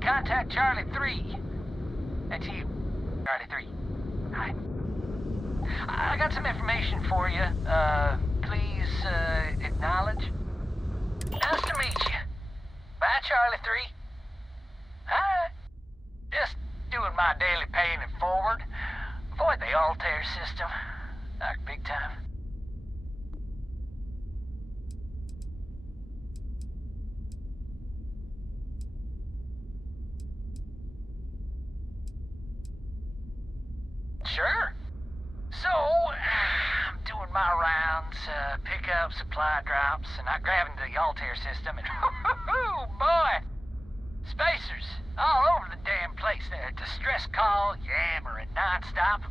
Contact Charlie 3. That's you, Charlie 3. Hi. I got some information for you. Please, acknowledge. Nice to meet you. Bye, Charlie 3. Hi. Just doing my daily paying it forward. Avoid the Altair system. Like big time. Sure. So, I'm doing my rounds, pick up supply drops, and I grab into the Altair system, and boy, spacers all over the damn place there. Distress call, yammering nonstop.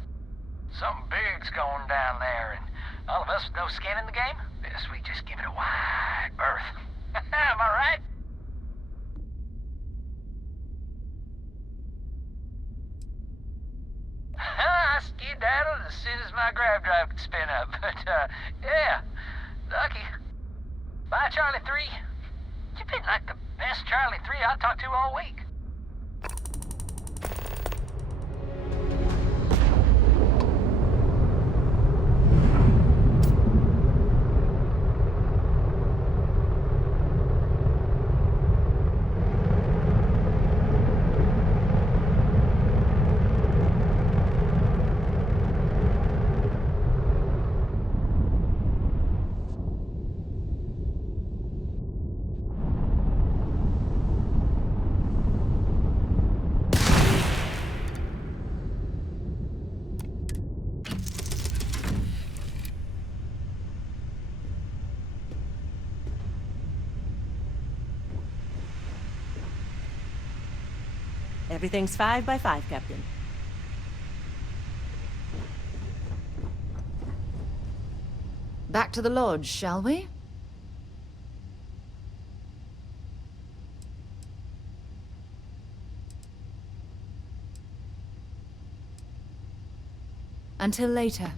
Something big's going down there, and all of us with no skin in the game, best we just give it a wide berth. Am I right? I skedaddled as soon as my grab drive could spin up, but, yeah, lucky. Bye, Charlie 3. You've been like the best Charlie 3 I talked to all week. Everything's 5 by 5, Captain. Back to the lodge, shall we? Until later.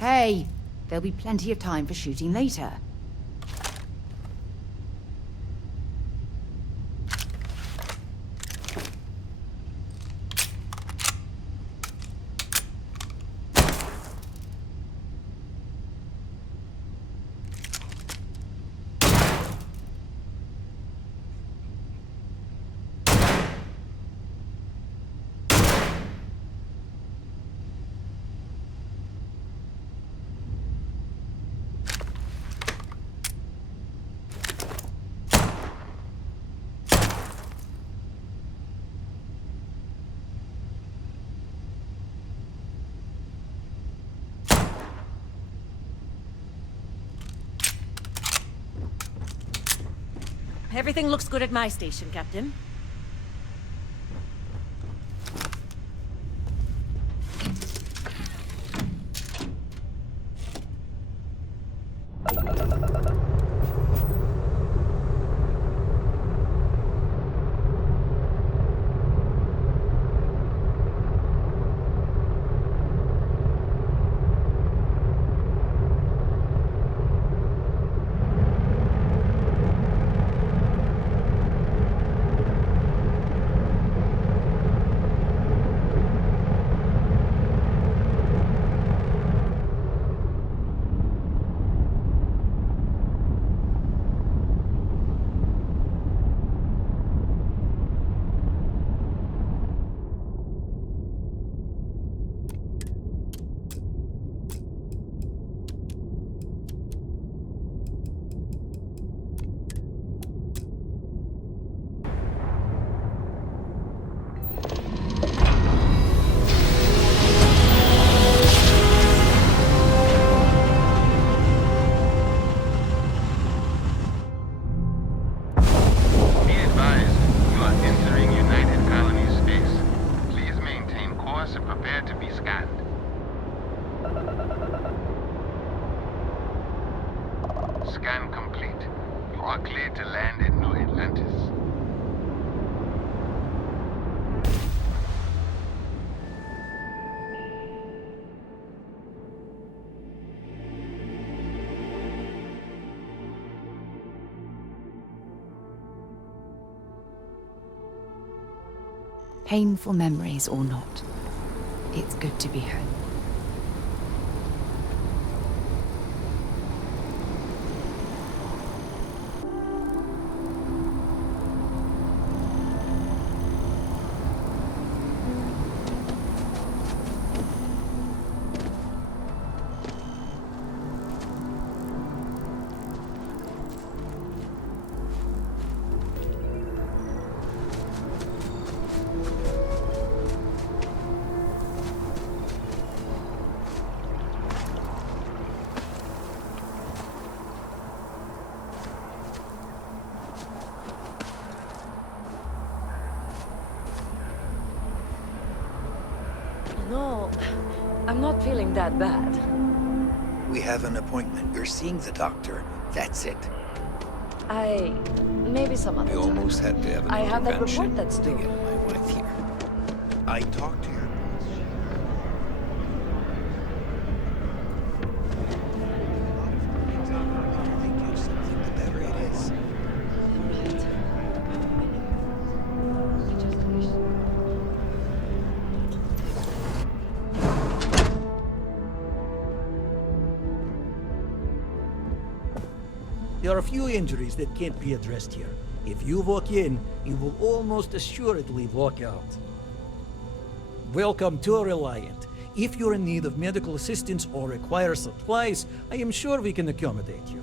Hey, there'll be plenty of time for shooting later. Everything looks good at my station, Captain. Scan complete. You are cleared to land in New Atlantis. Painful memories or not, it's good to be home. No, I'm not feeling that bad. We have an appointment. You're seeing the doctor. That's it. Maybe some other We time. almost had to have an I have that intervention report that's to due. get my wife here. I talked to her. They do something, the better it is. There are a few injuries that can't be addressed here. If you walk in, you will almost assuredly walk out. Welcome to Reliant. If you're in need of medical assistance or require supplies, I am sure we can accommodate you.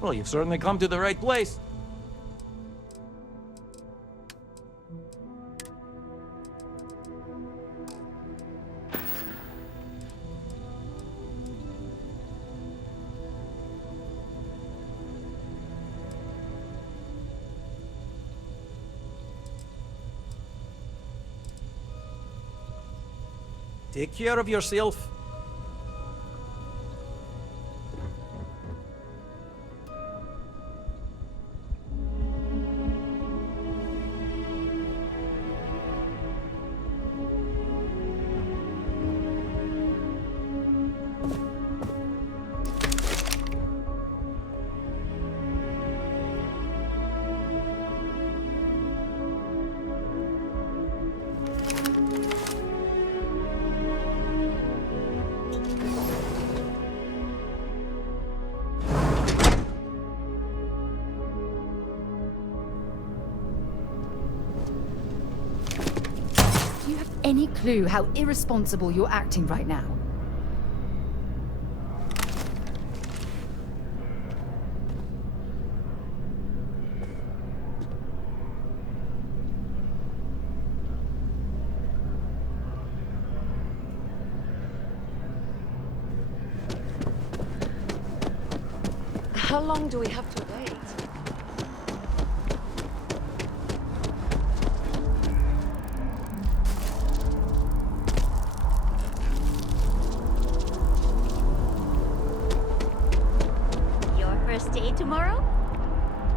Well, you've certainly come to the right place. Take care of yourself. Do you have any clue how irresponsible you're acting right now? How long do we have to wait?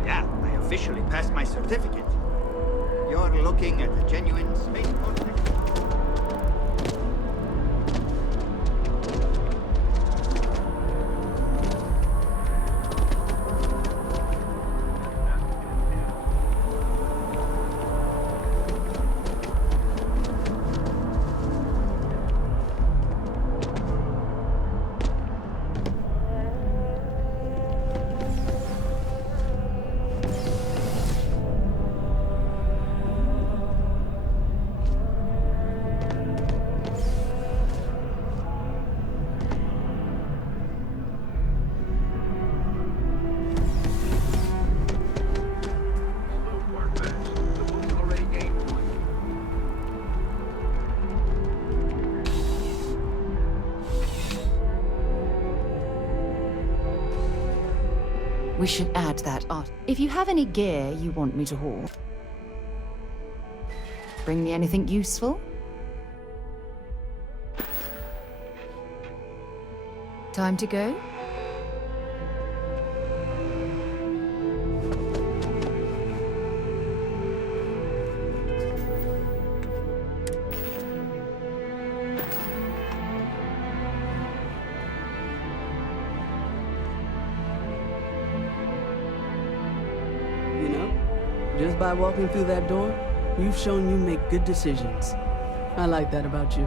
Yeah, I officially passed my certificate. You're looking at a genuine spaceport technology. We should add that art. If you have any gear you want me to haul, bring me anything useful? Time to go? You know, just by walking through that door, you've shown you make good decisions. I like that about you.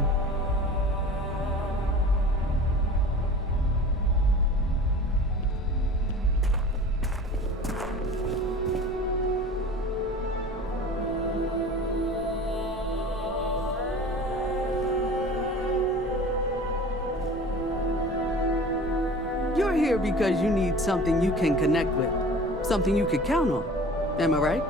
You're here because you need something you can connect with, something you could count on. Am I right?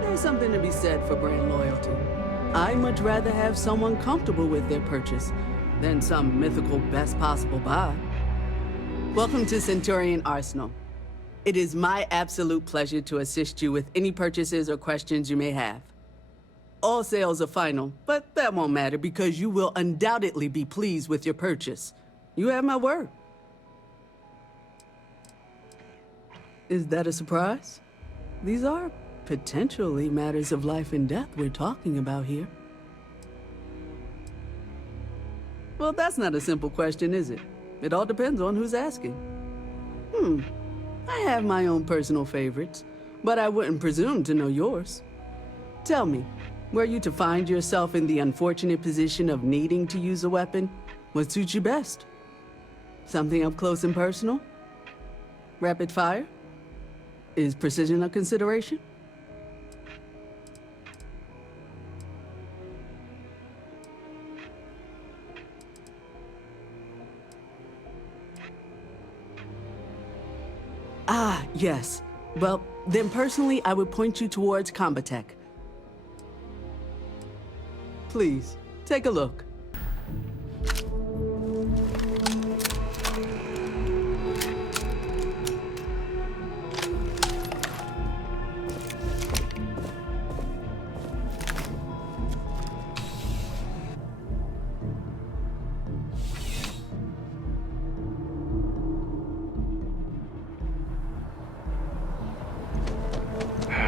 There's something to be said for brand loyalty. I'd much rather have someone comfortable with their purchase than some mythical best possible buy. Welcome to Centurion Arsenal. It is my absolute pleasure to assist you with any purchases or questions you may have. All sales are final, but that won't matter because you will undoubtedly be pleased with your purchase. You have my word. Is that a surprise? These are potentially matters of life and death we're talking about here. Well, that's not a simple question, is it? It all depends on who's asking. I have my own personal favorites, but I wouldn't presume to know yours. Tell me, were you to find yourself in the unfortunate position of needing to use a weapon, what suits you best? Something up close and personal? Rapid fire? Is precision a consideration? Ah, yes. Well, then personally, I would point you towards Combatech. Please, take a look.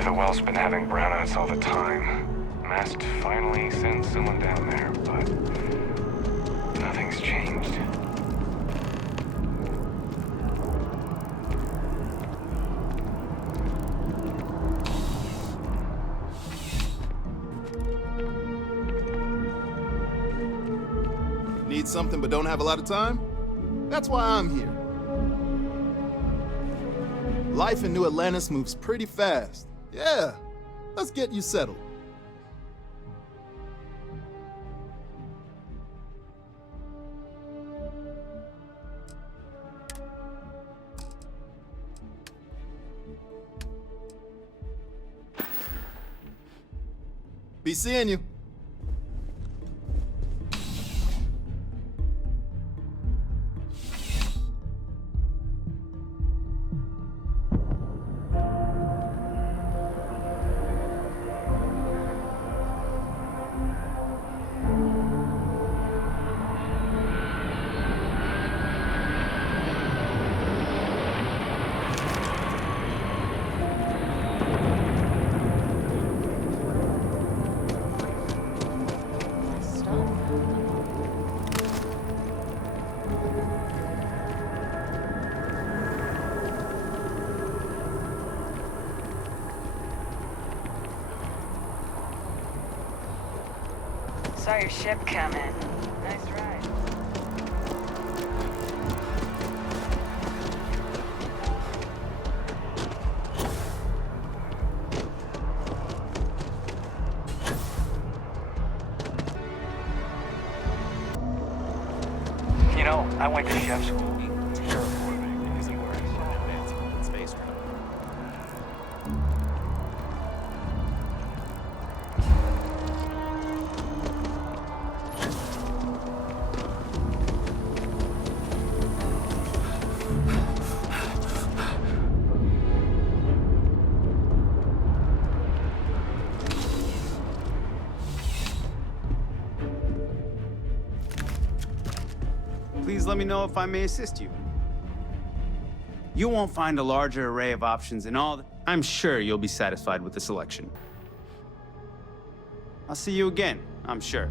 The well's been having brownouts all the time. Mast finally sent someone down there, but nothing's changed. Need something but don't have a lot of time? That's why I'm here. Life in New Atlantis moves pretty fast. Yeah, let's get you settled. Be seeing you. Saw your ship coming. Nice ride. You know, I went to chef school. Please let me know if I may assist you. You won't find a larger array of options in all. I'm sure you'll be satisfied with the selection. I'll see you again, I'm sure.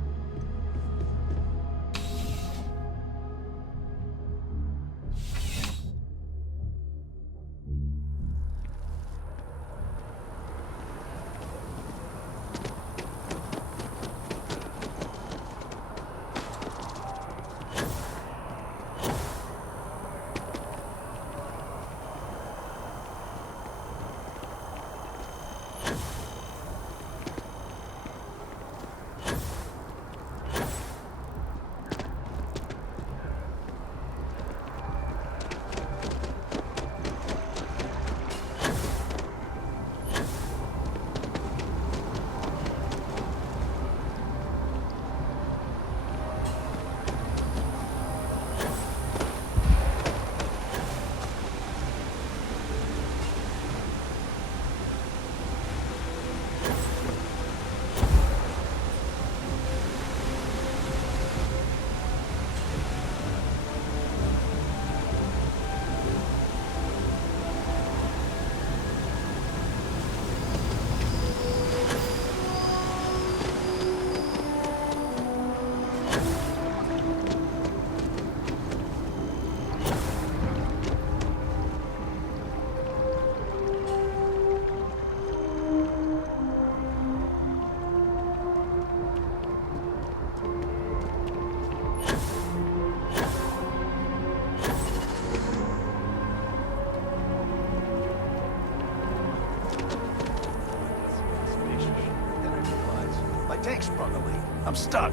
Tank sprung a leak. I'm stuck.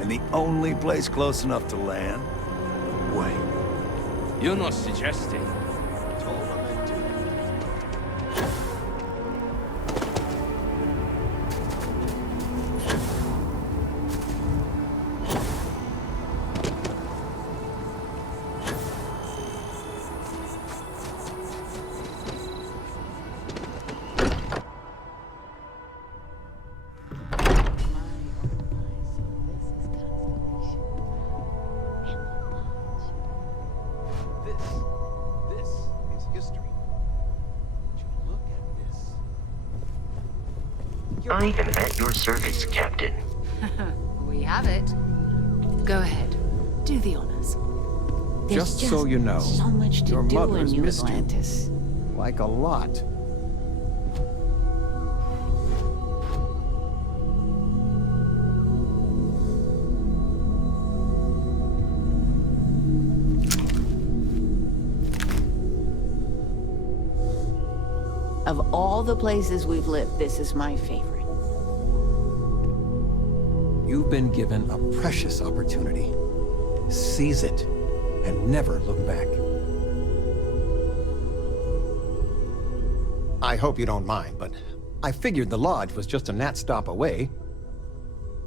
And the only place close enough to land? Wait. You're not suggesting. I am at your service, Captain. We have it. Go ahead. Do the honors. Just so you know, so much to your do mother's in New missed Atlantis. you. Like a lot. Of all the places we've lived, this is my favorite. You've been given a precious opportunity. Seize it and never look back. I hope you don't mind, but I figured the lodge was just a gnat stop away.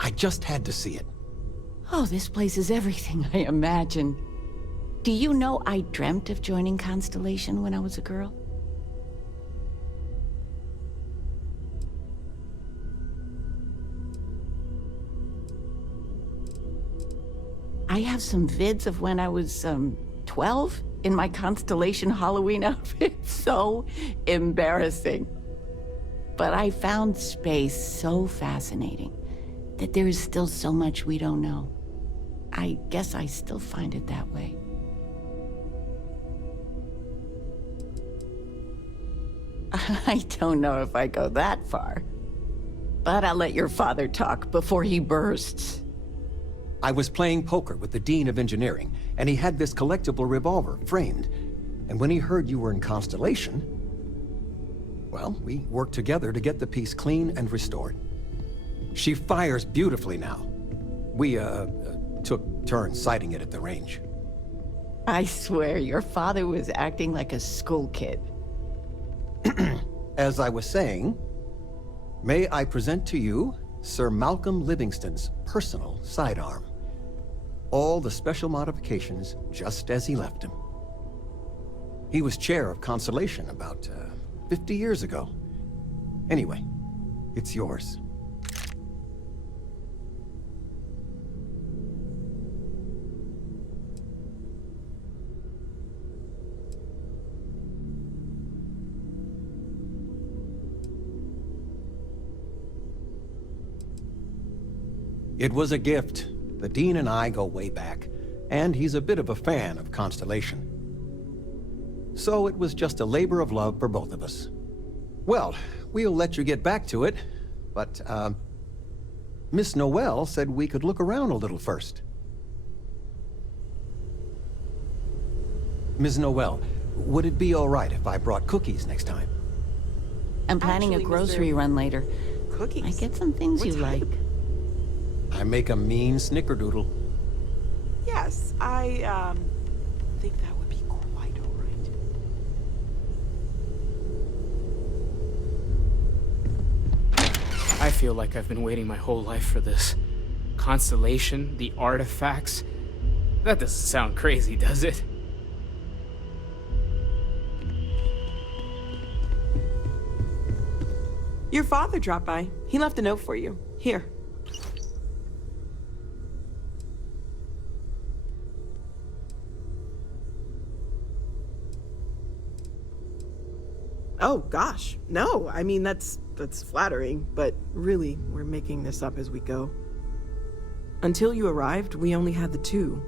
I just had to see it. Oh, this place is everything I imagined. Do you know I dreamt of joining Constellation when I was a girl? I have some vids of when I was, 12 in my Constellation Halloween outfit. So embarrassing. But I found space so fascinating that there is still so much we don't know. I guess I still find it that way. I don't know if I go that far. But I'll let your father talk before he bursts. I was playing poker with the Dean of Engineering, and he had this collectible revolver framed. And when he heard you were in Constellation, well, we worked together to get the piece clean and restored. She fires beautifully now. We, took turns sighting it at the range. I swear, your father was acting like a school kid. As I was saying, may I present to you Sir Malcolm Livingston's personal sidearm. All the special modifications just as he left him. He was chair of Constellation about 50 years ago. Anyway, it's yours. It was a gift. The Dean and I go way back, and he's a bit of a fan of Constellation. So it was just a labor of love for both of us. Well, we'll let you get back to it, but, Miss Noel said we could look around a little first. Ms. Noel, would it be all right if I brought cookies next time? I'm planning a grocery run later. Cookies? I get some things you like. I make a mean snickerdoodle. Yes, I, think that would be quite all right. I feel like I've been waiting my whole life for this. Constellation, the artifacts. That doesn't sound crazy, does it? Your father dropped by. He left a note for you. Here. Oh, gosh. No, I mean, that's flattering, but really, we're making this up as we go. Until you arrived, we only had the two,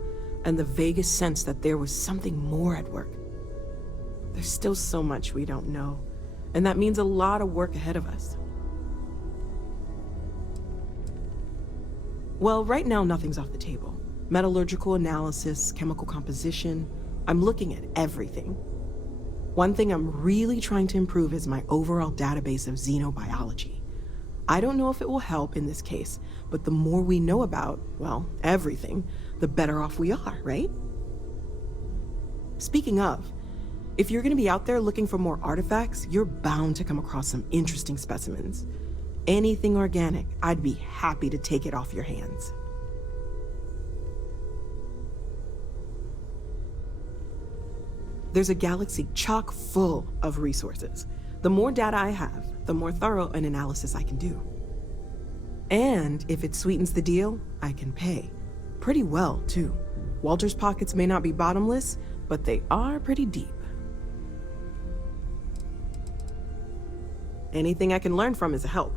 and the vaguest sense that there was something more at work. There's still so much we don't know, and that means a lot of work ahead of us. Well, right now, nothing's off the table. Metallurgical analysis, chemical composition, I'm looking at everything. One thing I'm really trying to improve is my overall database of xenobiology. I don't know if it will help in this case, but the more we know about, well, everything, the better off we are, right? Speaking of, if you're gonna be out there looking for more artifacts, you're bound to come across some interesting specimens. Anything organic, I'd be happy to take it off your hands. There's a galaxy chock full of resources. The more data I have, the more thorough an analysis I can do. And if it sweetens the deal, I can pay. Pretty well, too. Walter's pockets may not be bottomless, but they are pretty deep. Anything I can learn from is a help.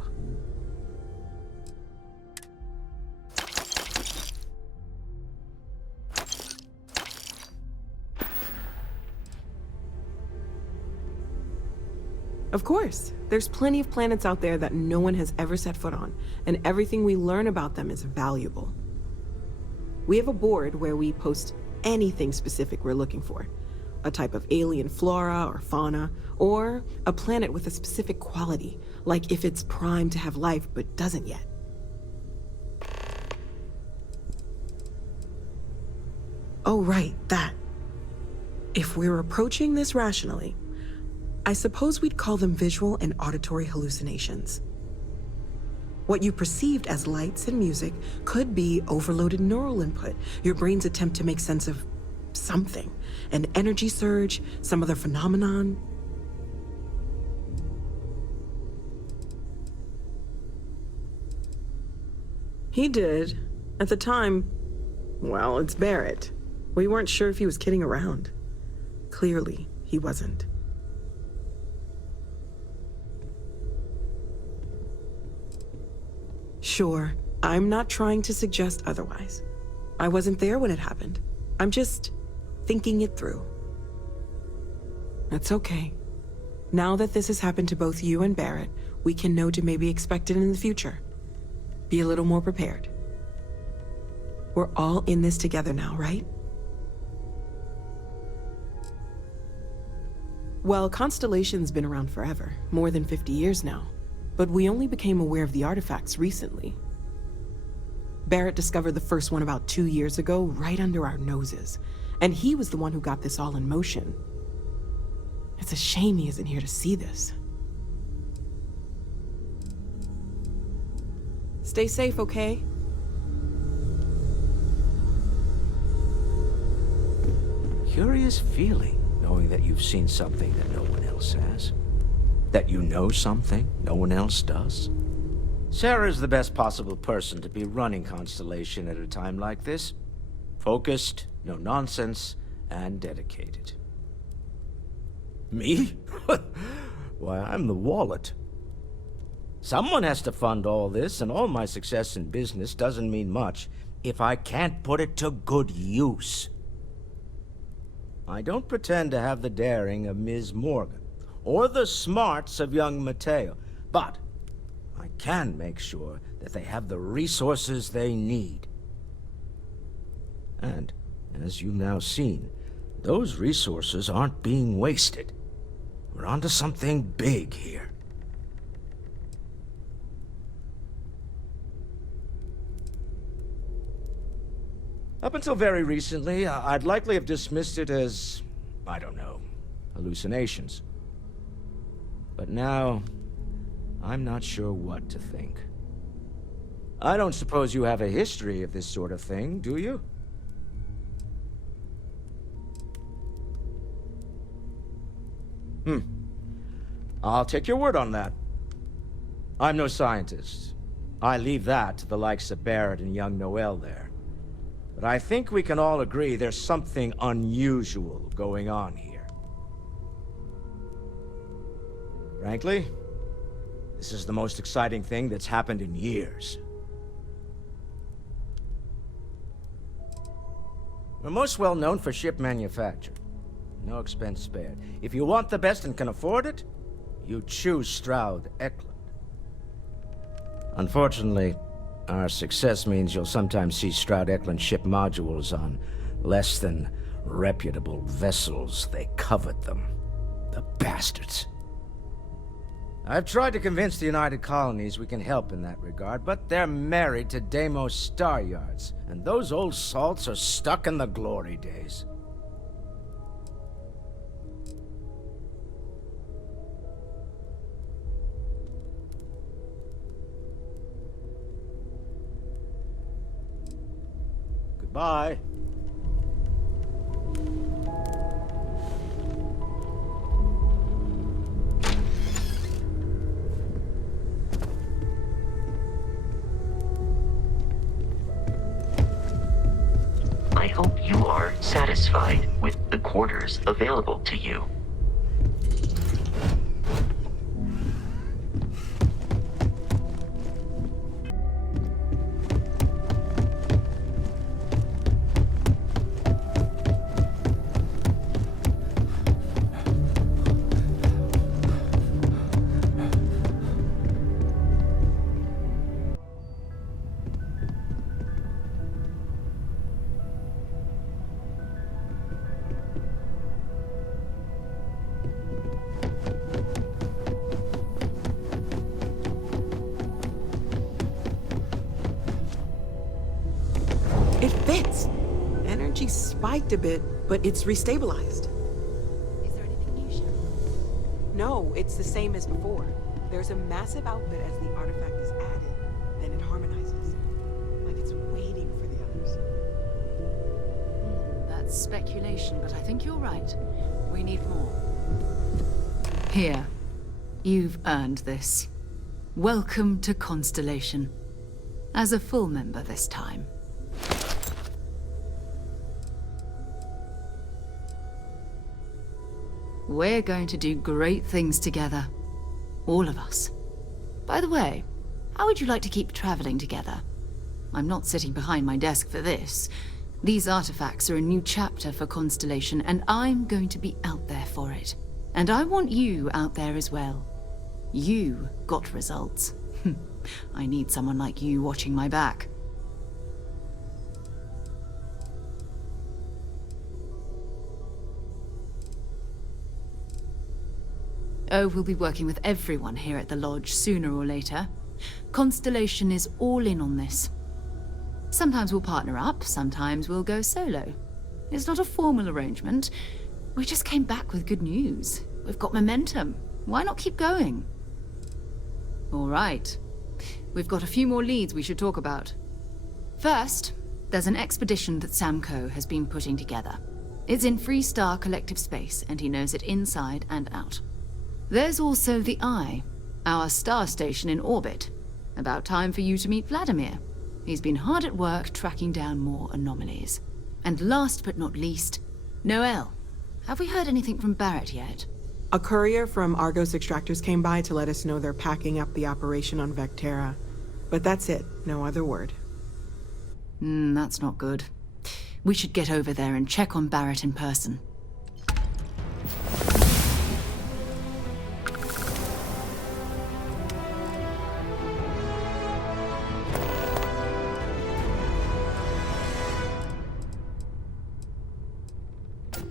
Of course, there's plenty of planets out there that no one has ever set foot on, and everything we learn about them is valuable. We have a board where we post anything specific we're looking for. A type of alien flora or fauna, or a planet with a specific quality, like if it's primed to have life but doesn't yet. Oh right, that. If we're approaching this rationally, I suppose we'd call them visual and auditory hallucinations. What you perceived as lights and music could be overloaded neural input, your brain's attempt to make sense of something. An energy surge, some other phenomenon. He did. At the time, well, it's Barrett. We weren't sure if he was kidding around. Clearly, he wasn't. Sure, I'm not trying to suggest otherwise. I wasn't there when it happened. I'm just thinking it through. That's okay. Now that this has happened to both you and Barrett, we can know to maybe expect it in the future. Be a little more prepared. We're all in this together now, right? Well, Constellation's been around forever, more than 50 years now. But we only became aware of the artifacts recently. Barrett discovered the first one about 2 years ago, right under our noses. And he was the one who got this all in motion. It's a shame he isn't here to see this. Stay safe, okay? Curious feeling, knowing that you've seen something that no one else has. That you know something no one else does. Sarah's the best possible person to be running Constellation at a time like this. Focused, no nonsense, and dedicated. Me? Why, I'm the wallet. Someone has to fund all this, and all my success in business doesn't mean much if I can't put it to good use. I don't pretend to have the daring of Ms. Morgan, or the smarts of young Mateo, but I can make sure that they have the resources they need. And, as you've now seen, those resources aren't being wasted. We're onto something big here. Up until very recently, I'd likely have dismissed it as, I don't know, hallucinations. But now, I'm not sure what to think. I don't suppose you have a history of this sort of thing, do you? I'll take your word on that. I'm no scientist. I leave that to the likes of Barrett and young Noel there. But I think we can all agree there's something unusual going on here. Frankly, this is the most exciting thing that's happened in years. We're most well known for ship manufacture. No expense spared. If you want the best and can afford it, you choose Stroud Eklund. Unfortunately, our success means you'll sometimes see Stroud Eklund ship modules on less than reputable vessels. They covet them. The bastards. I've tried to convince the United Colonies we can help in that regard, but they're married to Deimos Star Yards, and those old salts are stuck in the glory days. Goodbye. I hope you are satisfied with the quarters available to you. Spiked a bit, but it's restabilized. Is there anything you should? No, it's the same as before. There's a massive output as the artifact is added. It's speculation, but I think you're right. We need more. Here. You've earned this. Welcome to Constellation. As a full member this time. We're going to do great things together. All of us. By the way, how would you like to keep traveling together? I'm not sitting behind my desk for this. These artifacts are a new chapter for Constellation, and I'm going to be out there for it. And I want you out there as well. You got results. I need someone like you watching my back. Oh, we'll be working with everyone here at the Lodge sooner or later. Constellation is all in on this. Sometimes we'll partner up, sometimes we'll go solo. It's not a formal arrangement. We just came back with good news. We've got momentum. Why not keep going? All right. We've got a few more leads we should talk about. First, there's an expedition that Samco has been putting together. It's in Freestar Collective Space, and he knows it inside and out. There's also the Eye, our star station in orbit. About time for you to meet Vladimir. He's been hard at work tracking down more anomalies. And last but not least, Noel. Have we heard anything from Barrett yet? A courier from Argos Extractors came by to let us know they're packing up the operation on Vectera. But that's it, no other word. That's not good. We should get over there and check on Barrett in person.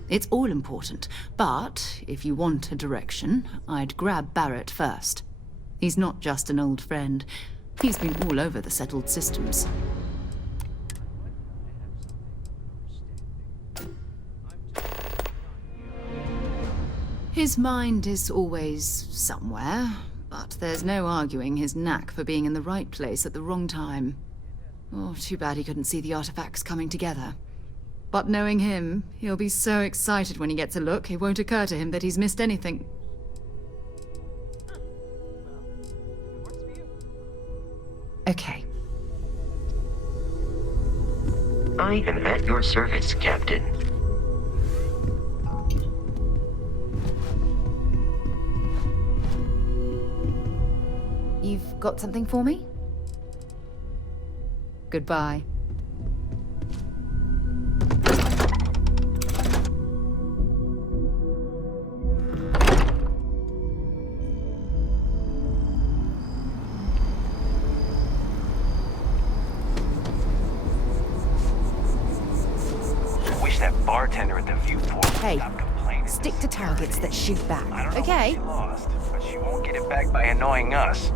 It's all important, but if you want a direction, I'd grab Barrett first. He's not just an old friend. He's been all over the settled systems. His mind is always somewhere, but there's no arguing his knack for being in the right place at the wrong time. Oh, too bad he couldn't see the artifacts coming together. But knowing him, he'll be so excited when he gets a look, it won't occur to him that he's missed anything. Okay. I am at your service, Captain. You've got something for me? Goodbye. Bartender at the viewport. Hey, stick to targets that shoot back, okay? She lost, but she won't get it back by annoying us.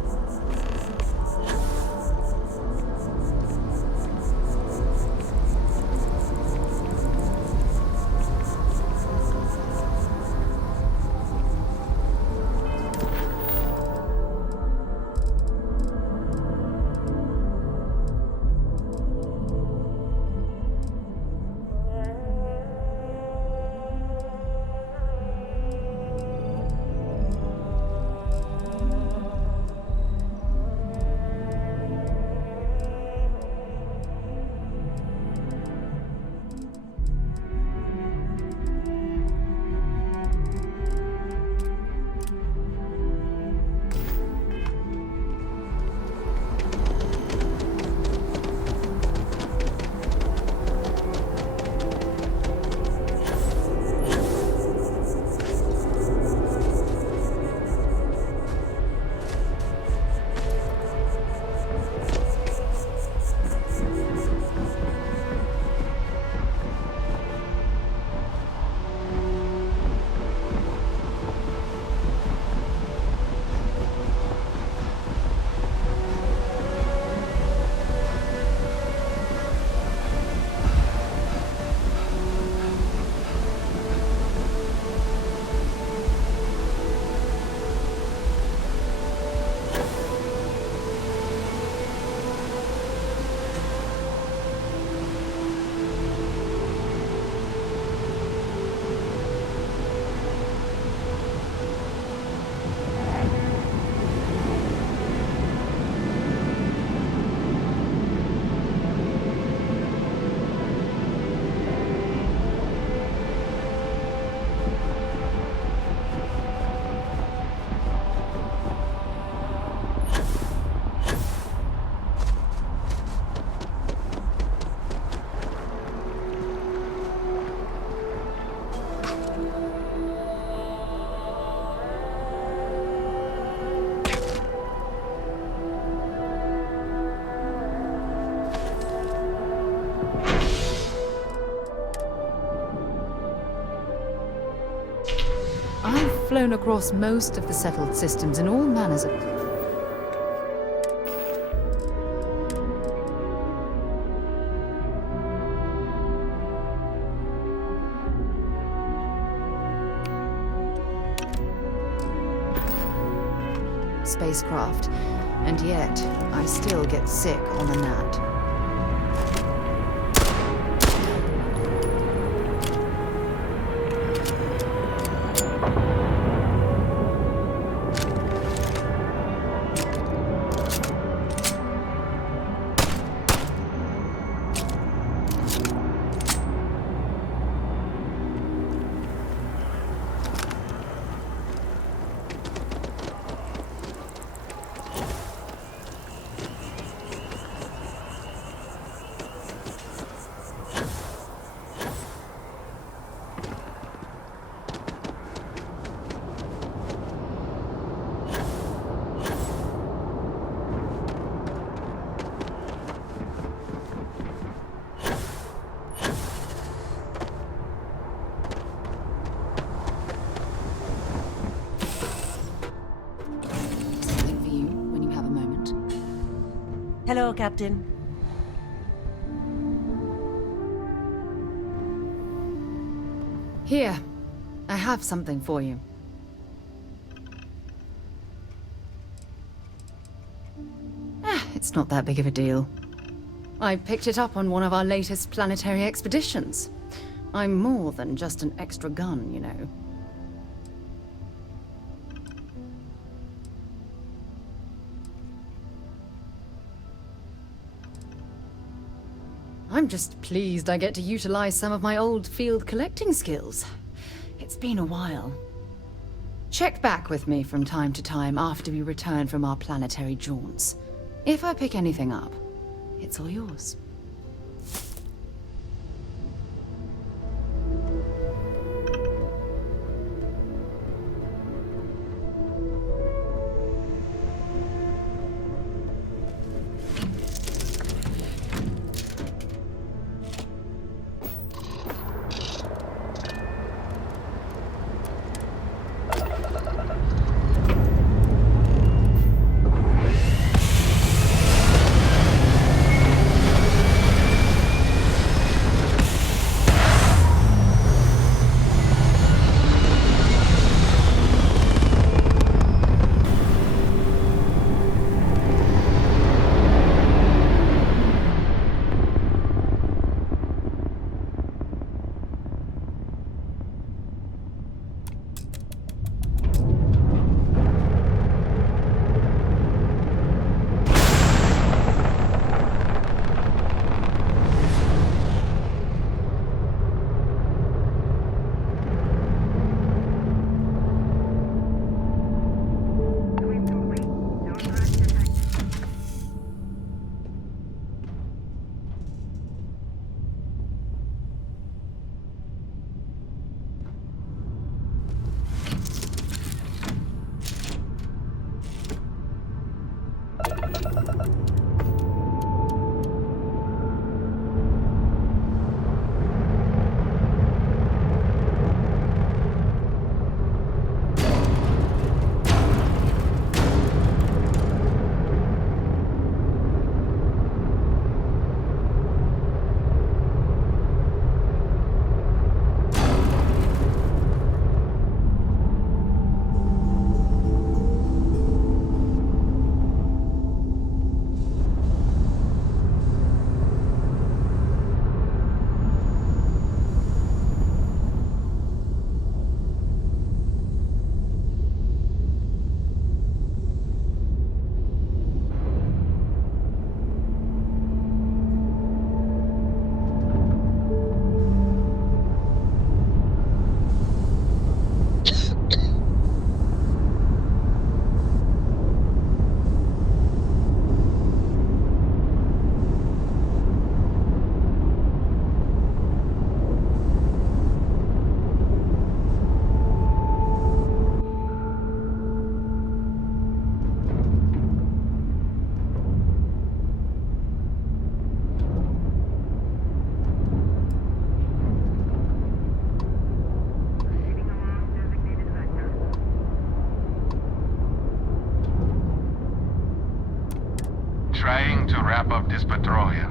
I've flown across most of the settled systems in all manners of... spacecraft, and yet I still get sick on the gnat. Hello, Captain. Here, I have something for you. It's not that big of a deal. I picked it up on one of our latest planetary expeditions. I'm more than just an extra gun, you know. I'm just pleased I get to utilize some of my old field collecting skills. It's been a while. Check back with me from time to time after we return from our planetary jaunts. If I pick anything up, it's all yours. wrap up this patrol here.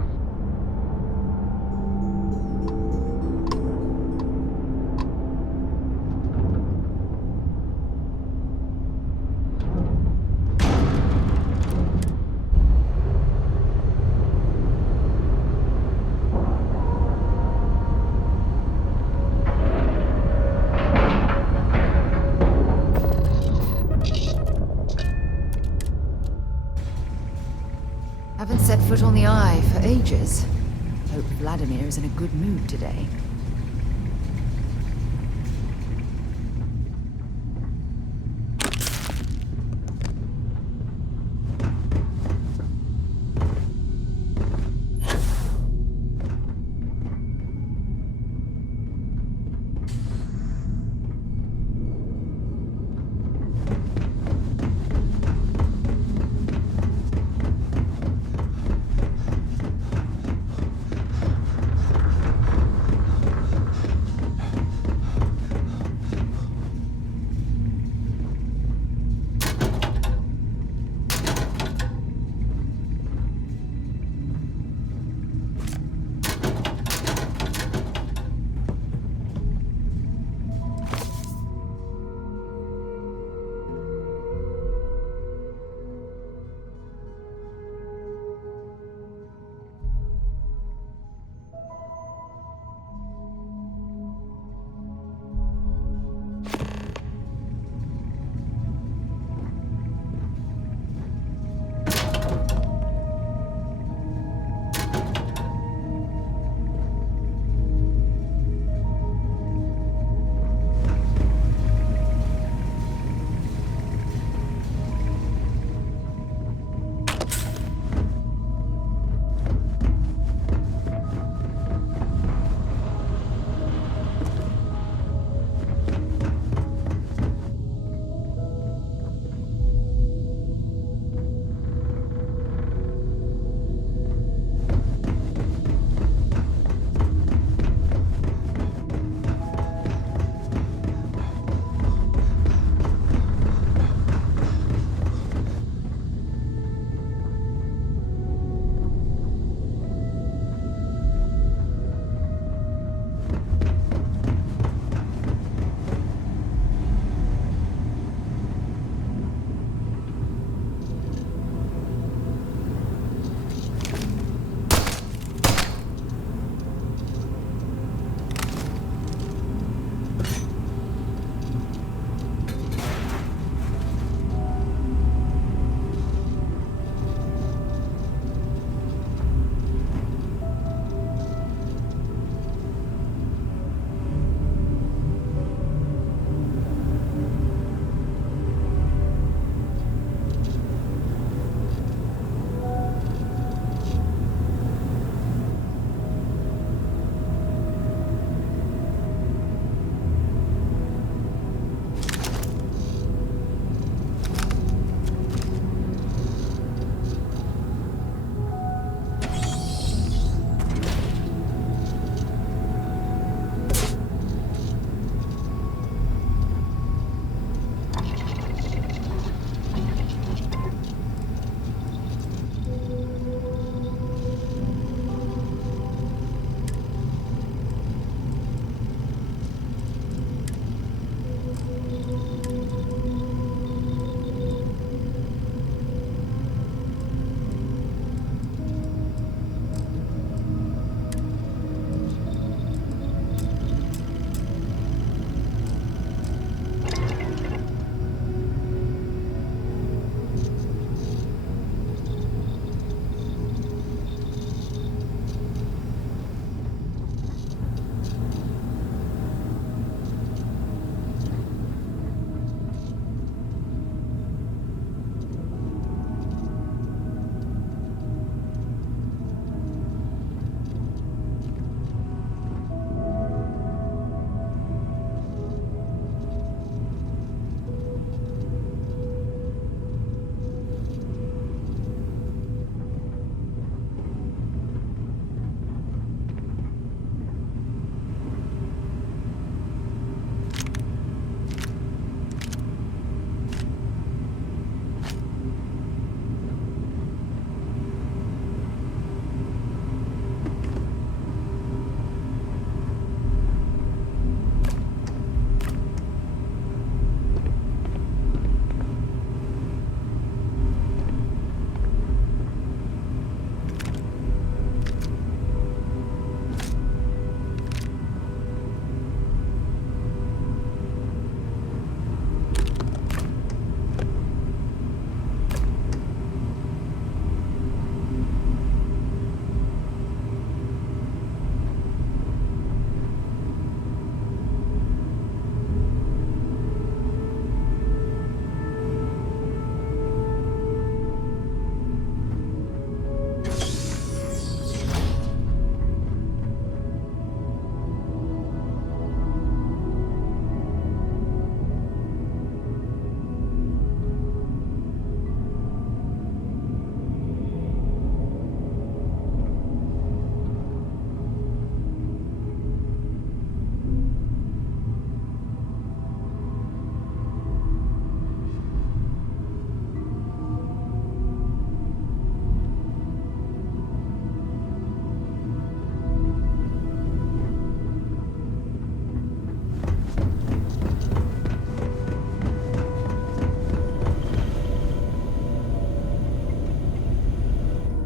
Haven't set foot on the Eye for ages. Hope Vladimir is in a good mood today.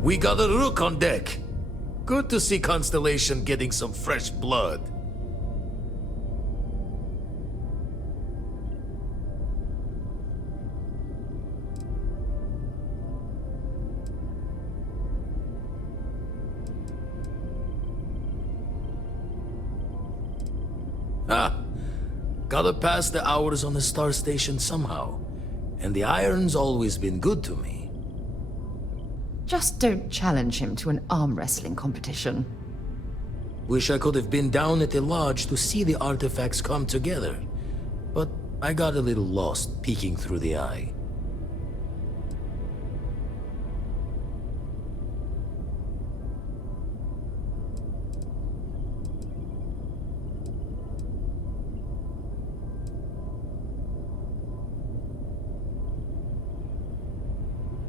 We got a rook on deck. Good to see Constellation getting some fresh blood. Gotta pass the hours on the star station somehow. And the iron's always been good to me. Just don't challenge him to an arm wrestling competition. Wish I could have been down at the lodge to see the artifacts come together. But I got a little lost peeking through the eye.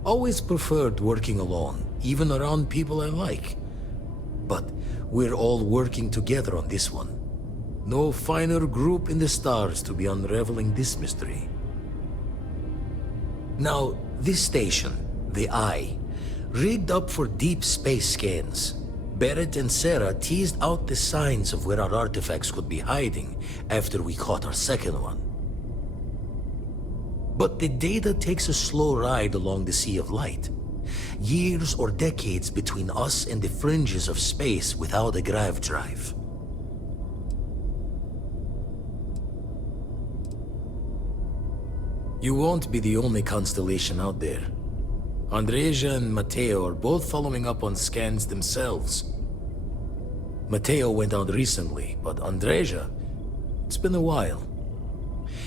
Always preferred working alone, even around people I like. But we're all working together on this one. No finer group in the stars to be unraveling this mystery. Now, this station, the Eye, rigged up for deep space scans. Barrett and Sarah teased out the signs of where our artifacts could be hiding after we caught our second one. But the data takes a slow ride along the Sea of Light. Years or decades between us and the fringes of space without a grav drive. You won't be the only constellation out there. Andreja and Matteo are both following up on scans themselves. Matteo went out recently, but Andreja, it's been a while.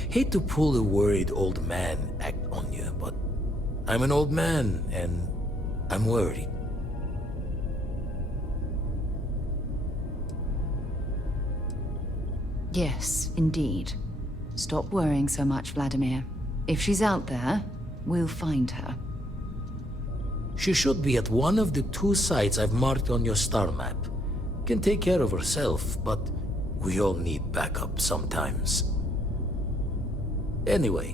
Hate to pull a worried old man act on you, but I'm an old man, and I'm worried. Yes, indeed. Stop worrying so much, Vladimir. If she's out there, we'll find her. She should be at one of the 2 sites I've marked on your star map. Can take care of herself, but we all need backup sometimes. Anyway,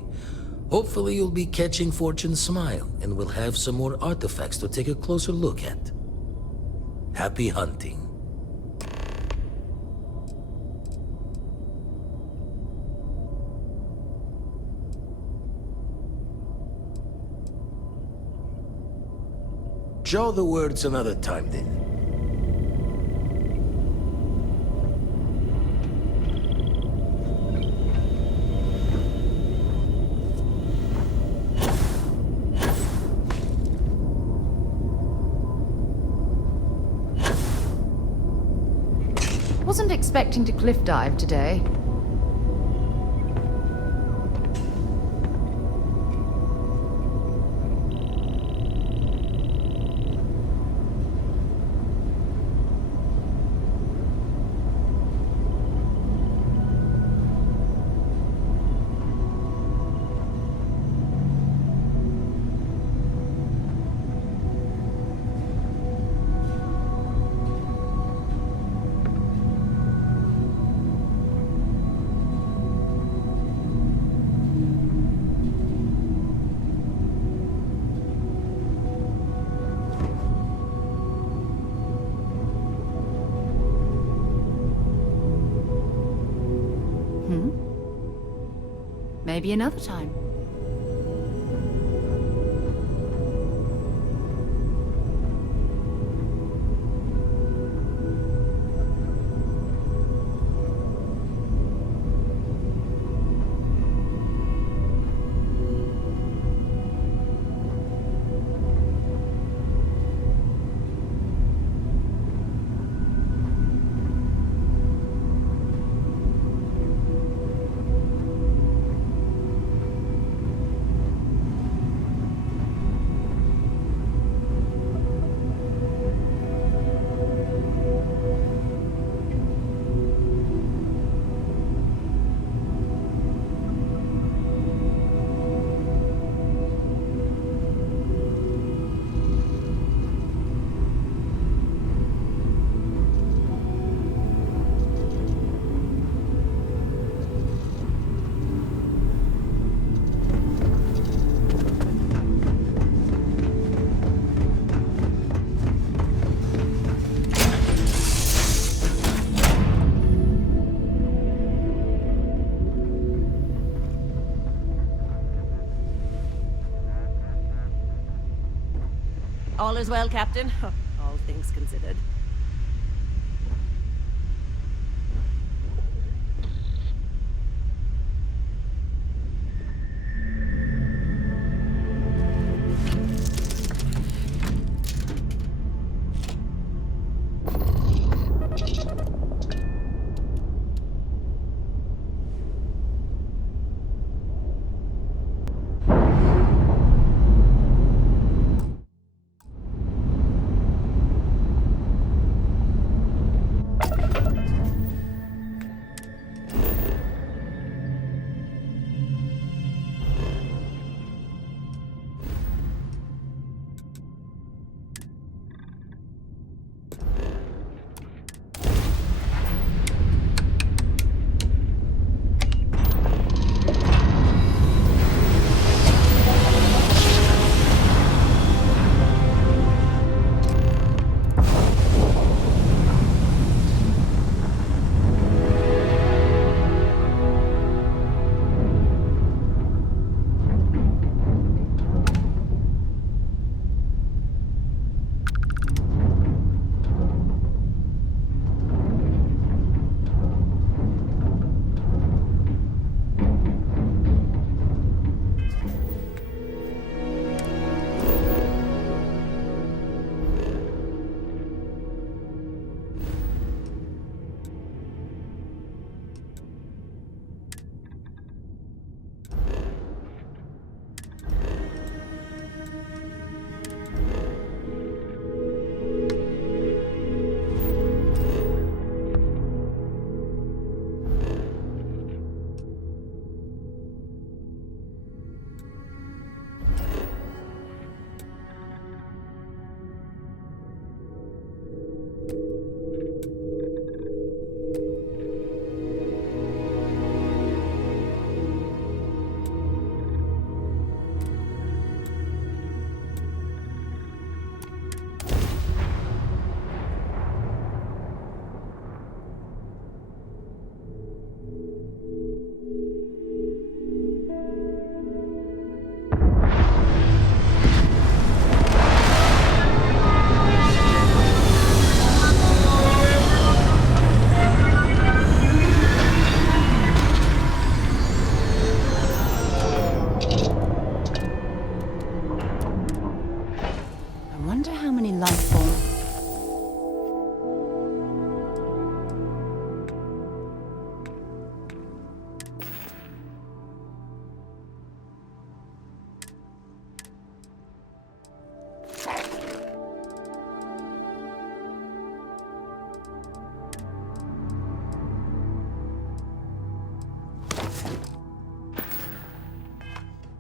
hopefully you'll be catching Fortune's smile, and we'll have some more artifacts to take a closer look at. Happy hunting. Jaw the words another time, then. Wasn't expecting to cliff dive today. Maybe another time. All is well, Captain. All things considered.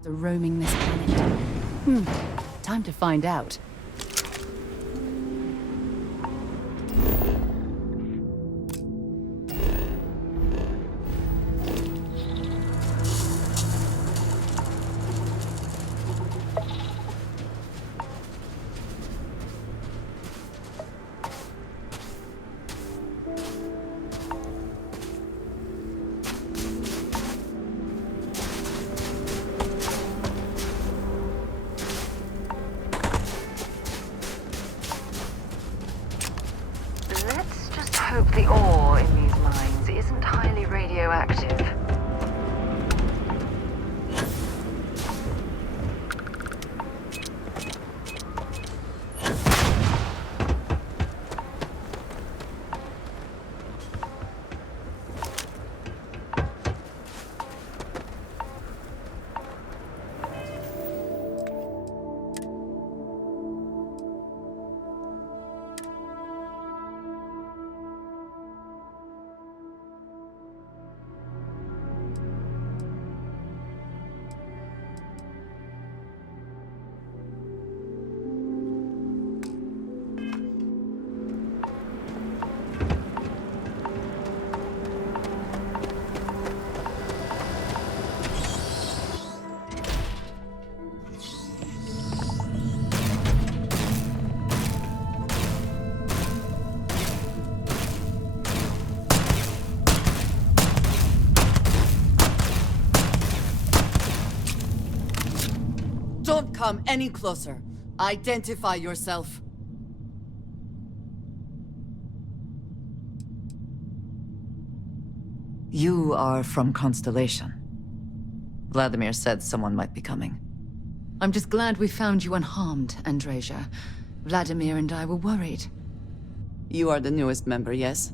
Roaming this planet. Time to find out. Hope the ore in these mines isn't highly radioactive. Don't come any closer. Identify yourself. You are from Constellation. Vladimir said someone might be coming. I'm just glad we found you unharmed, Andreja. Vladimir and I were worried. You are the newest member, yes?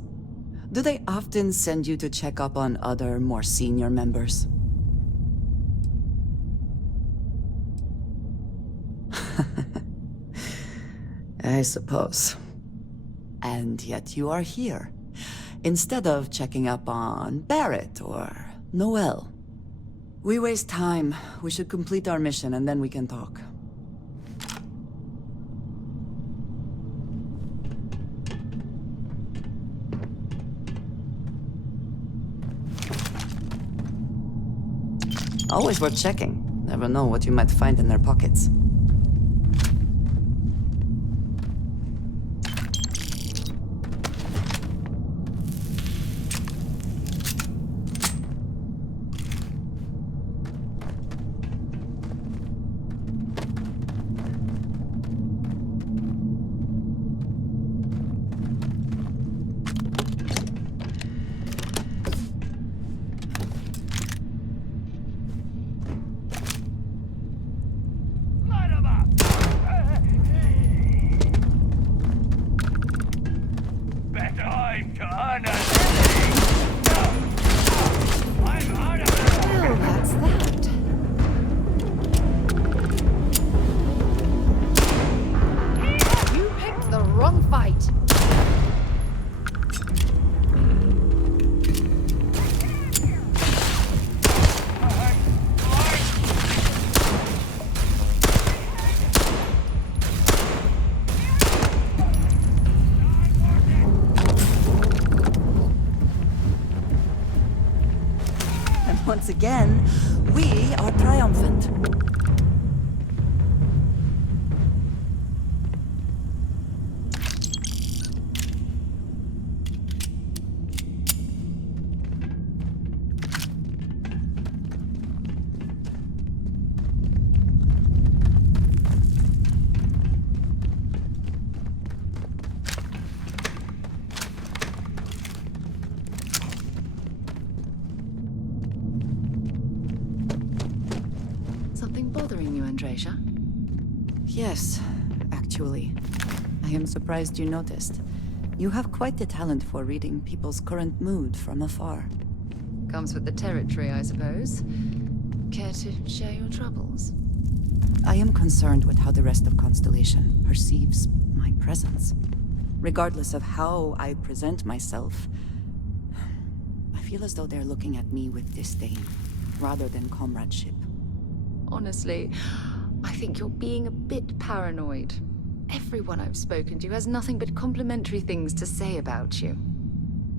Do they often send you to check up on other, more senior members? I suppose. And yet you are here, instead of checking up on Barrett or Noel. We waste time. We should complete our mission and then we can talk. Always worth checking. Never know what you might find in their pockets. Once again, we are triumphant. Bothering you, Andreja? Yes, actually. I am surprised you noticed. You have quite the talent for reading people's current mood from afar. Comes with the territory, I suppose. Care to share your troubles? I am concerned with how the rest of Constellation perceives my presence. Regardless of how I present myself, I feel as though they're looking at me with disdain, rather than comradeship. Honestly, I think you're being a bit paranoid. Everyone I've spoken to has nothing but complimentary things to say about you.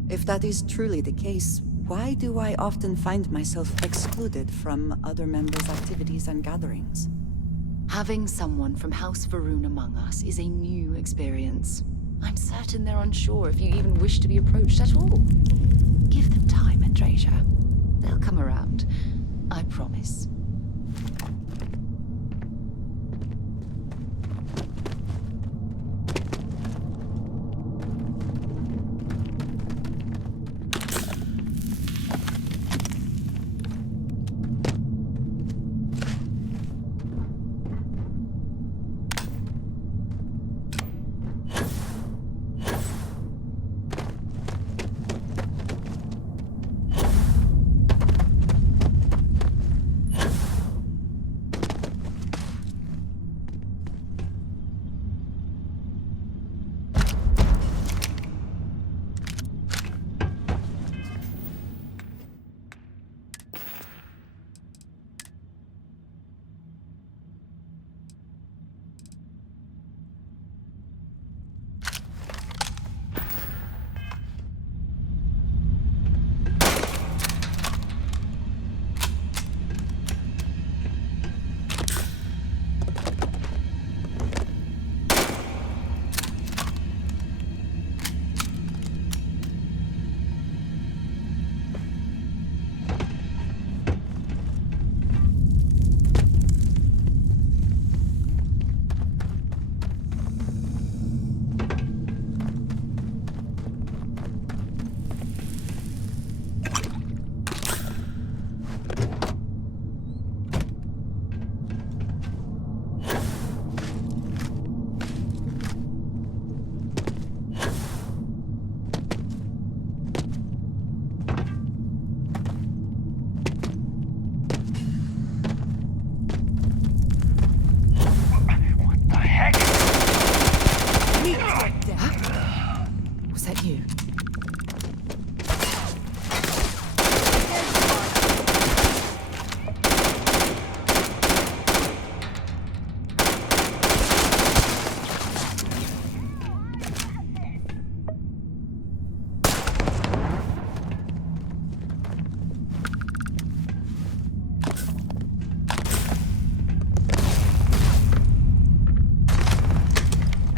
If that is truly the case, why do I often find myself excluded from other members' activities and gatherings? Having someone from House Varun among us is a new experience. I'm certain they're unsure if you even wish to be approached at all. Give them time, Andreja. They'll come around. I promise.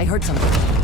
heard something.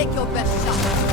Take your best shot.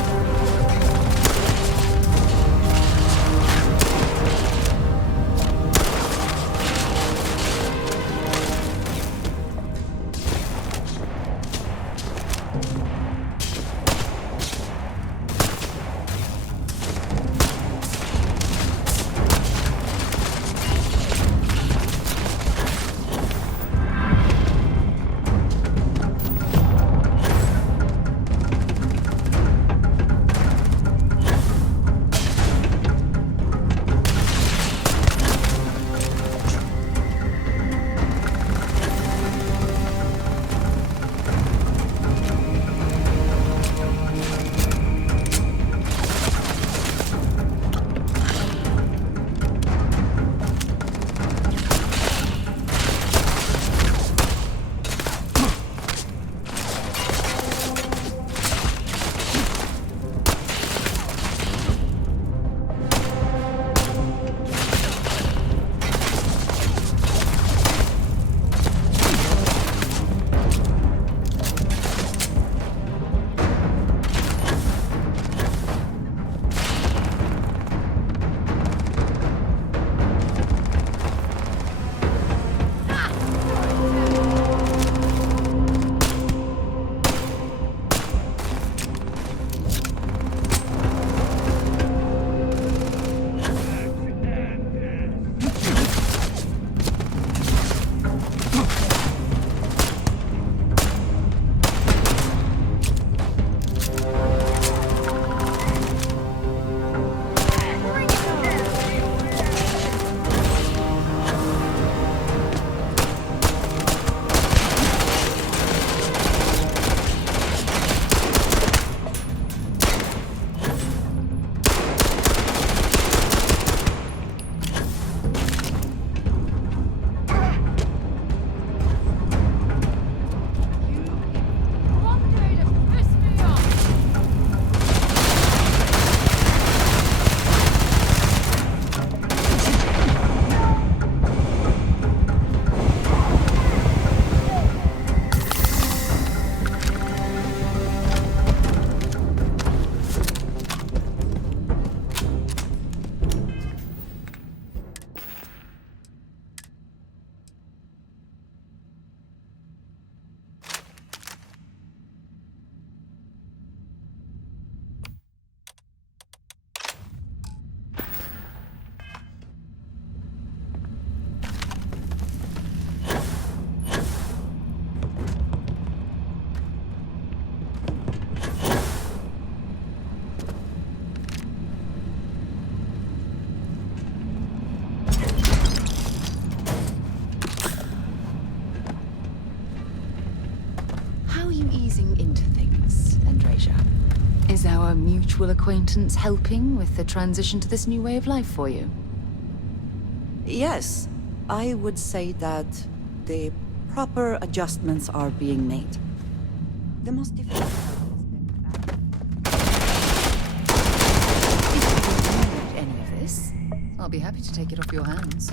Is our mutual acquaintance helping with the transition to this new way of life for you? Yes, I would say that the proper adjustments are being made. The most difficult any of this, I'll be happy to take it off your hands.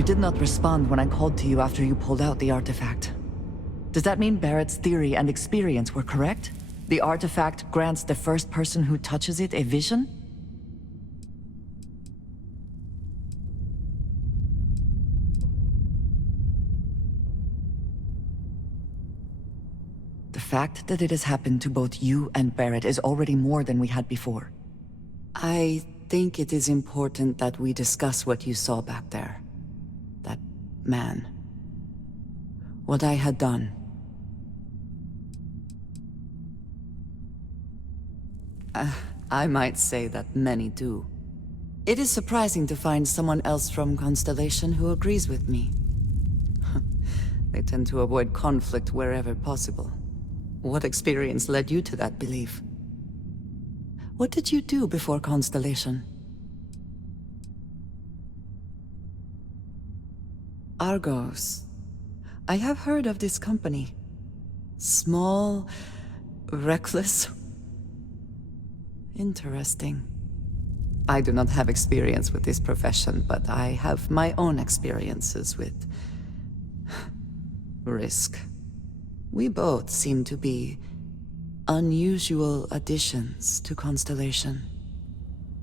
You did not respond when I called to you after you pulled out the artifact. Does that mean Barrett's theory and experience were correct? The artifact grants the first person who touches it a vision? The fact that it has happened to both you and Barrett is already more than we had before. I think it is important that we discuss what you saw back there. That man. What I had done. I might say that many do. It is surprising to find someone else from Constellation who agrees with me. They tend to avoid conflict wherever possible. What experience led you to that belief? What did you do before Constellation? Argos. I have heard of this company. Small, reckless. Interesting. I do not have experience with this profession, but I have my own experiences with risk. We both seem to be unusual additions to Constellation.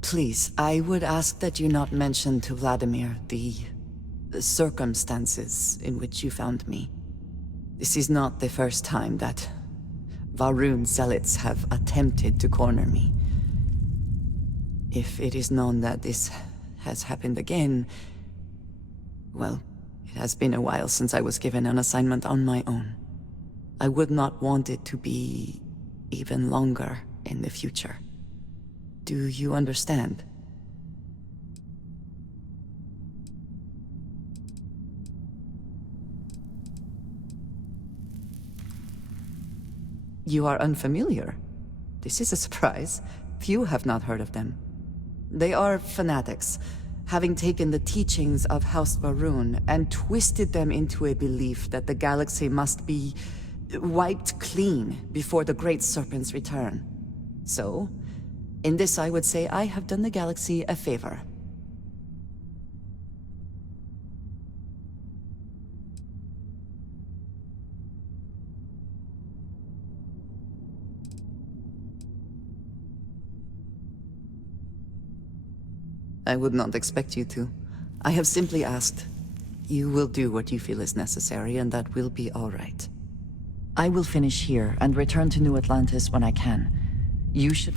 Please, I would ask that you not mention to Vladimir the circumstances in which you found me. This is not the first time that Varun zealots have attempted to corner me. If it is known that this has happened again, well, it has been a while since I was given an assignment on my own. I would not want it to be even longer in the future. Do you understand? You are unfamiliar. This is a surprise. Few have not heard of them. They are fanatics, having taken the teachings of House Varun and twisted them into a belief that the galaxy must be wiped clean before the Great Serpent's return. So, in this I would say I have done the galaxy a favor. I would not expect you to. I have simply asked. You will do what you feel is necessary, and that will be all right. I will finish here and return to New Atlantis when I can. You should...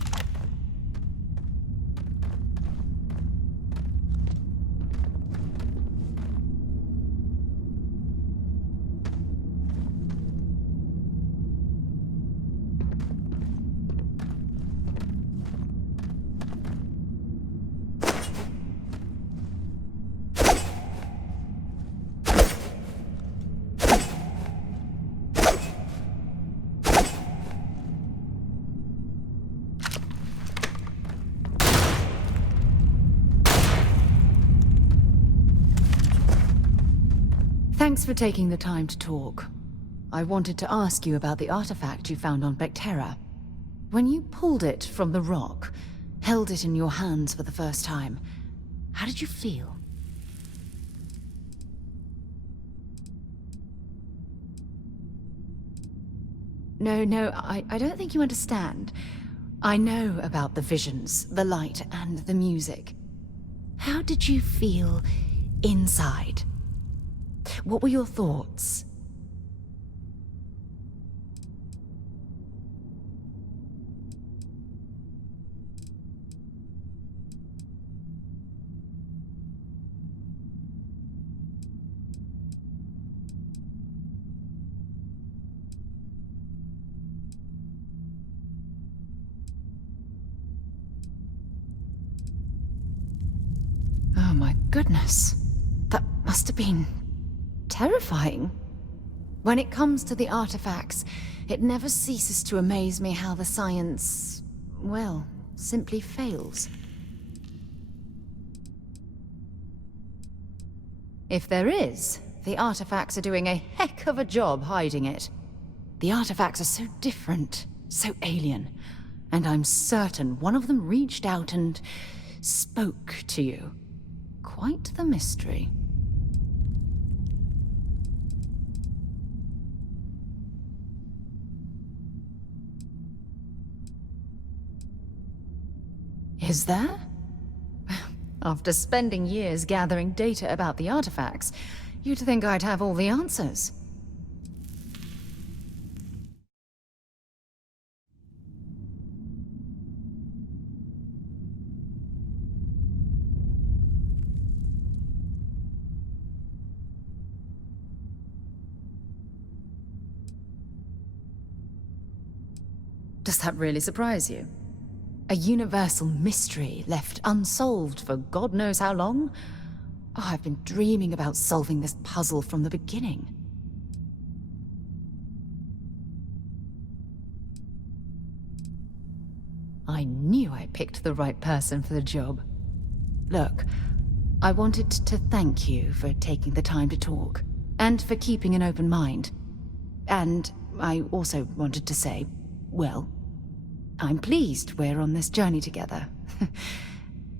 Thanks for taking the time to talk. I wanted to ask you about the artifact you found on Bethesda. When you pulled it from the rock, held it in your hands for the first time, how did you feel? No, I don't think you understand. I know about the visions, the light, and the music. How did you feel inside? What were your thoughts? Oh my goodness. That must have been terrifying. When it comes to the artifacts, it never ceases to amaze me how the science, well, simply fails. If there is, the artifacts are doing a heck of a job hiding it. The artifacts are so different, so alien, and I'm certain one of them reached out and spoke to you. Quite the mystery. Is there? After spending years gathering data about the artifacts, you'd think I'd have all the answers. Does that really surprise you? A universal mystery left unsolved for God knows how long? Oh, I've been dreaming about solving this puzzle from the beginning. I knew I picked the right person for the job. Look, I wanted to thank you for taking the time to talk, and for keeping an open mind. And I also wanted to say, well, I'm pleased we're on this journey together.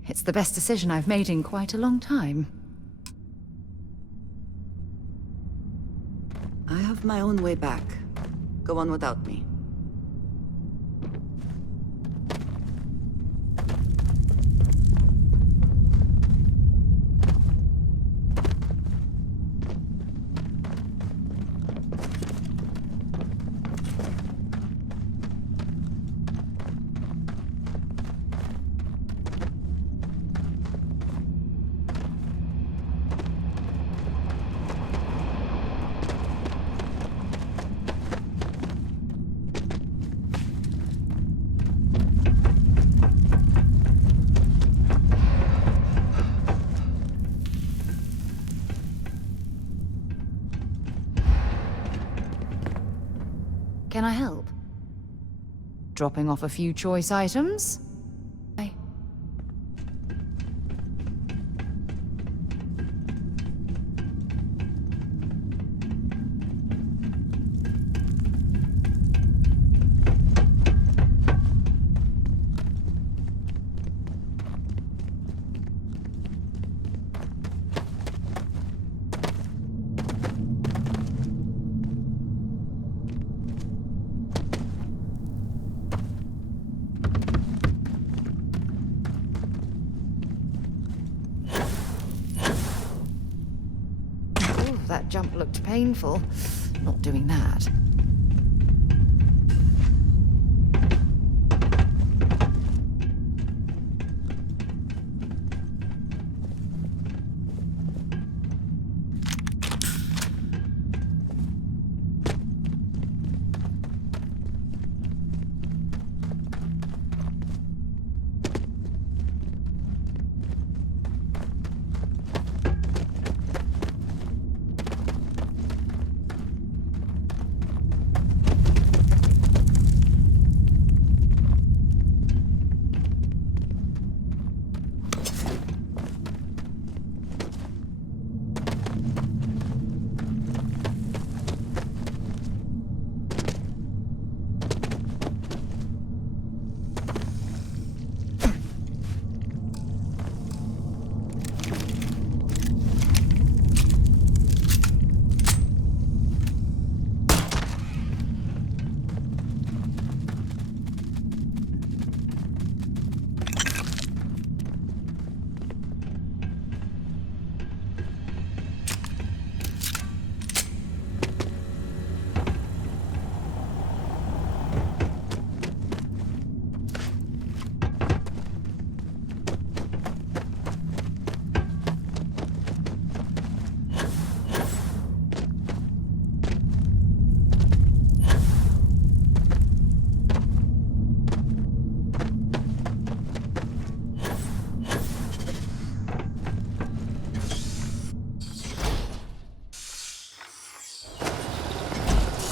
It's the best decision I've made in quite a long time. I have my own way back. Go on without me. Can I help? Dropping off a few choice items? That jump looked painful. Not doing that.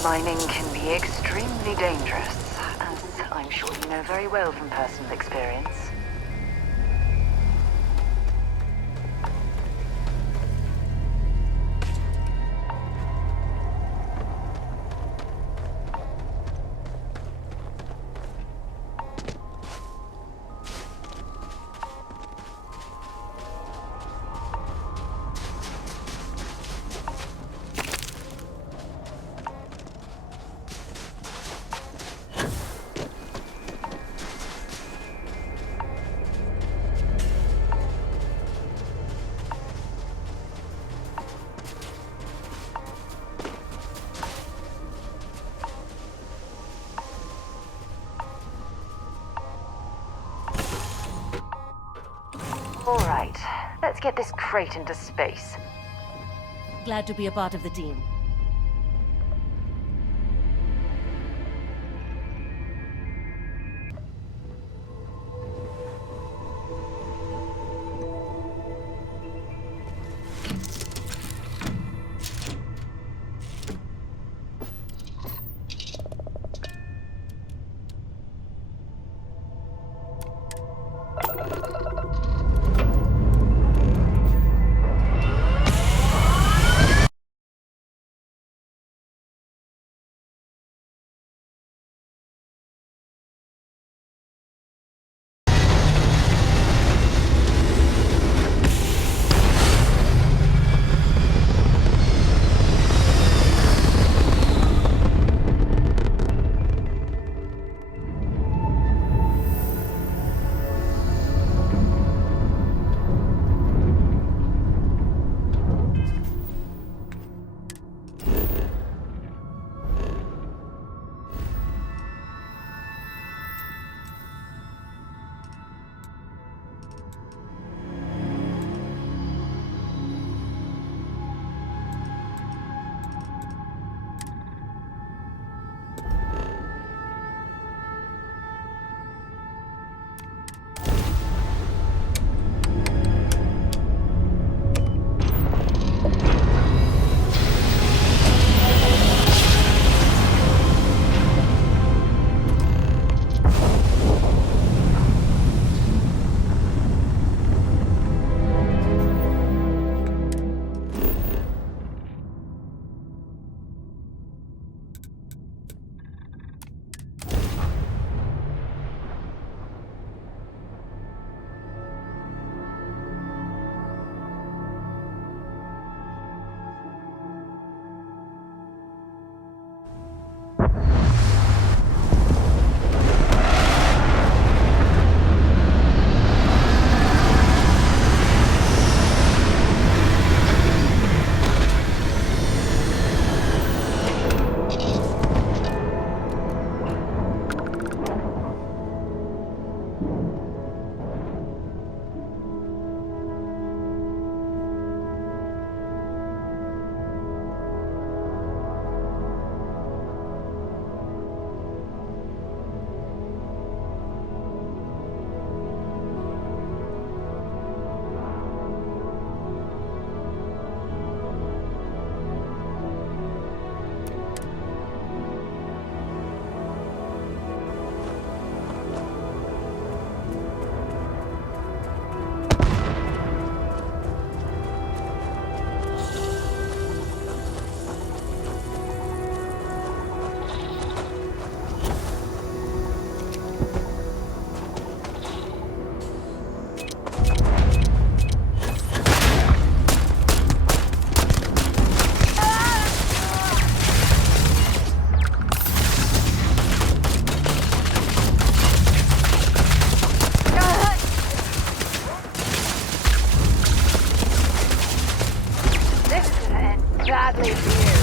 Mining can be extremely dangerous, as I'm sure you know very well from personal experience. Right. Let's get this crate into space. Glad to be a part of the team. Badly for you.